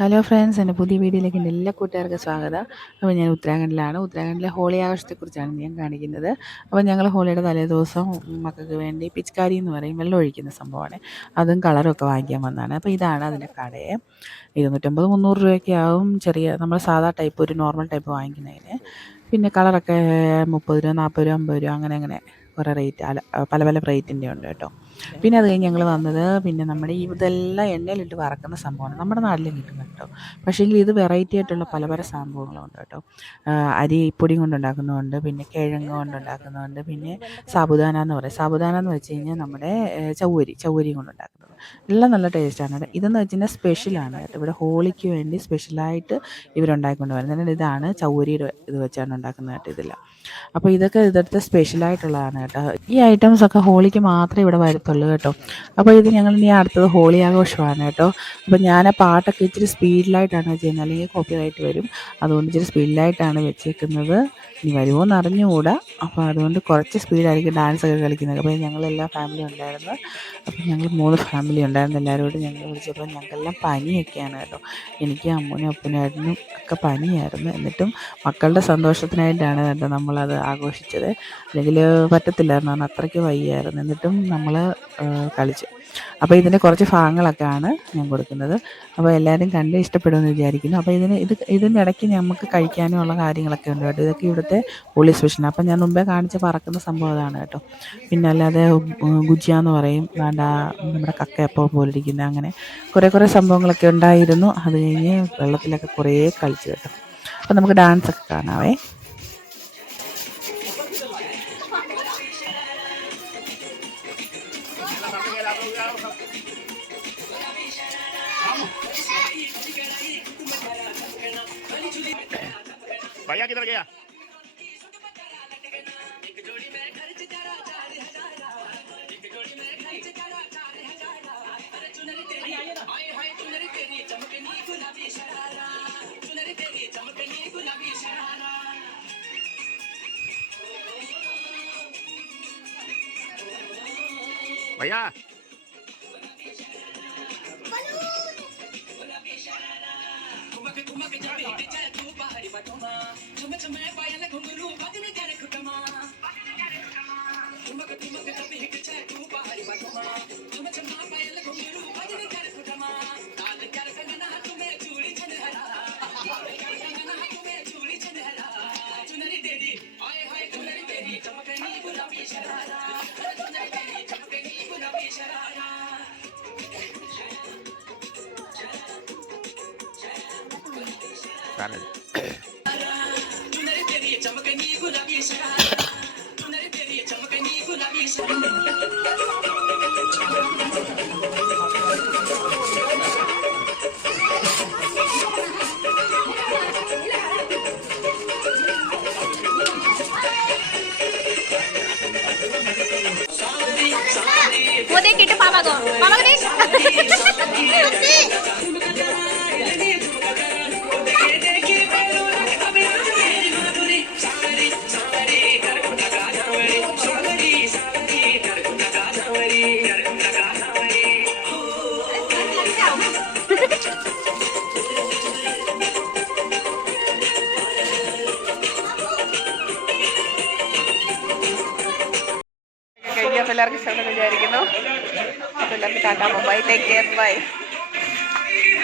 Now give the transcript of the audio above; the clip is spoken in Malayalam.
ഹലോ ഫ്രണ്ട്സ് എന്റെ പുതിയ വീഡിയോയിലേക്ക് എന്റെ എല്ലാ കൂട്ടുകാർക്കും സ്വാഗതം. അപ്പോൾ ഞാൻ ഉത്തരാഖണ്ഡിലാണ്. ഉത്തരാഖണ്ഡിലെ ഹോളി ആഘോഷത്തെക്കുറിച്ചാണ് ഞാൻ കാണിക്കുന്നത്. അപ്പോൾ ഞങ്ങൾ ഹോളിയുടെ തലേദിവസം മക്കൾക്ക് വേണ്ടി പിച്ചക്കാരി എന്ന് പറയും വെള്ളം ഒഴിക്കുന്ന സംഭവമാണ്. അതും കളറൊക്കെ വാങ്ങിക്കാൻ വന്നതാണ്. അപ്പോൾ ഇതാണ് അതിന്റെ കടയെ ഇരുന്നൂറ്റമ്പത് മുന്നൂറ് രൂപയൊക്കെ ആവും ചെറിയ നമ്മൾ സാധാ ടൈപ്പ് ഒരു നോർമൽ ടൈപ്പ് വാങ്ങിക്കുന്നതിന്. പിന്നെ കളറൊക്കെ മുപ്പത് രൂപ നാൽപ്പത് രൂപ അമ്പത് രൂപ അങ്ങനെ അങ്ങനെ. കുറേ റേറ്റ് പല പല റേറ്റിന്റെ ഉണ്ട് കേട്ടോ. പിന്നെ അത് കഴിഞ്ഞ് ഞങ്ങൾ വന്നത് പിന്നെ നമ്മുടെ ഈ ഇതെല്ലാം എണ്ണയിലിട്ട് വറക്കുന്ന സംഭവമാണ്. നമ്മുടെ നാട്ടിലും കിട്ടുന്നത് കേട്ടോ. പക്ഷേ ഇത് വെറൈറ്റി ആയിട്ടുള്ള പല പല സംഭവങ്ങളുണ്ട് കേട്ടോ. അരിപ്പൊടി കൊണ്ടുണ്ടാക്കുന്നുണ്ട് പിന്നെ കിഴങ്ങ് കൊണ്ടുണ്ടാക്കുന്നുണ്ട് പിന്നെ സാബുദാന എന്ന് പറയും. സാബുദാന എന്ന് വെച്ച് കഴിഞ്ഞാൽ നമ്മുടെ ചൗവരി ചൗവരി കൊണ്ടുണ്ടാക്കുന്നത്. എല്ലാം നല്ല ടേസ്റ്റാണ് ഇതെന്ന് വെച്ച് കഴിഞ്ഞാൽ സ്പെഷ്യലാണ് കേട്ടോ. ഇവിടെ ഹോളിക്ക് വേണ്ടി സ്പെഷ്യലായിട്ട് ഇവരുണ്ടാക്കിക്കൊണ്ട് വരുന്നത്. ഇതാണ് ചൗവരിയുടെ ഇത് വെച്ചാണ് ഉണ്ടാക്കുന്നത് കേട്ടോ ഇതെല്ലാം അപ്പോൾ ഇതൊക്കെ ഇവിടുത്തെ സ്പെഷ്യലായിട്ടുള്ളതാണ് കേട്ടോ. ഈ ഐറ്റംസ് ഒക്കെ ഹോളിക്ക് മാത്രമേ ഇവിടെ വരത്തുള്ളൂ കേട്ടോ. അപ്പോൾ ഇത് ഞങ്ങൾ ഇനി അടുത്തത് ഹോളി ആഘോഷമാണ് കേട്ടോ. അപ്പോൾ ഞാൻ ആ പാട്ടൊക്കെ ഇച്ചിരി സ്പീഡിലായിട്ടാണ് വെച്ചിരുന്നത്. അല്ലെങ്കിൽ കോപ്പി റൈറ്റ് വരും. അതുകൊണ്ട് ഇച്ചിരി സ്പീഡിലായിട്ടാണ് വെച്ചേക്കുന്നത്. ഇനി വരുമോ എന്ന് അറിഞ്ഞുകൂടാ. അപ്പോൾ അതുകൊണ്ട് കുറച്ച് സ്പീഡായിരിക്കും ഡാൻസ് ഒക്കെ കളിക്കുന്നത്. അപ്പോൾ ഞങ്ങളെല്ലാ ഫാമിലി ഉണ്ടായിരുന്നു. അപ്പോൾ ഞങ്ങൾ മൂന്ന് ഫാമിലി ഉണ്ടായിരുന്നു. എല്ലാവരോടും ഞങ്ങൾ വിളിച്ചപ്പോൾ ഞങ്ങൾക്കെല്ലാം പനിയൊക്കെയാണ് കേട്ടോ. എനിക്ക് അമ്മൂനും അപ്പനായിരുന്നു ഒക്കെ പനിയായിരുന്നു. എന്നിട്ടും മക്കളുടെ സന്തോഷത്തിനായിട്ടാണ് കേട്ടോ നമ്മളത് ആഘോഷിച്ചത്. അല്ലെങ്കിൽ പറ്റത്തില്ലായിരുന്നു. കാരണം അത്രയ്ക്ക് വയ്യായിരുന്നു. എന്നിട്ടും നമ്മൾ കളിച്ചു. അപ്പോൾ ഇതിന്റെ കുറച്ച് ഭാഗങ്ങളൊക്കെയാണ് ഞാൻ കൊടുക്കുന്നത്. അപ്പോൾ എല്ലാവരും കണ്ട് ഇഷ്ടപ്പെടുമെന്ന് വിചാരിക്കുന്നു. അപ്പോൾ ഇതിന് ഇത് ഇതിന്റെ ഇടയ്ക്ക് നമുക്ക് കഴിക്കാനുമുള്ള കാര്യങ്ങളൊക്കെ ഉണ്ട് കേട്ടോ. ഇതൊക്കെ ഇവിടുത്തെ ഉള്ളി സ്പെഷ്യൽ അപ്പോൾ ഞാൻ മുമ്പേ കാണിച്ച് പറക്കുന്ന സംഭവം അതാണ് കേട്ടോ. പിന്നെ അല്ലാതെ ഗുജിയ എന്ന് പറയും. വേണ്ട നമ്മുടെ കക്കയപ്പം പോലിരിക്കുന്ന അങ്ങനെ കുറേ കുറേ സംഭവങ്ങളൊക്കെ ഉണ്ടായിരുന്നു. അത് കഴിഞ്ഞ് വെള്ളത്തിലൊക്കെ കുറേ കളിച്ചു കേട്ടോ. അപ്പോൾ നമുക്ക് ഡാൻസൊക്കെ കാണാവേ. भैया किधर गया? भैया पे घुमा के जाते ही तेरा तू पहाड़ी बटोमा चुम चुम मैं पाया ना घुंगरू बाजू में करे खुटमा चुमक चुमक जाते ही तेरा तू पहाड़ी बटोमा चुम चुम मैं पाया ना घुंगरू बाजू में करे खुटमा काल कर कंगना तुम्हें चूड़ी छन हरा काल कर कंगना तुम्हें चूड़ी छन हरा चुनरी तेरी आए हाय चुनरी കാണാൻ ওদের কেটে পাবা গো। পাবা দেখ। എല്ലാവർക്കും ഇഷ്ടമെന്ന് വിചാരിക്കുന്നു. അപ്പോൾ എല്ലാവർക്കും tata bye take care bye.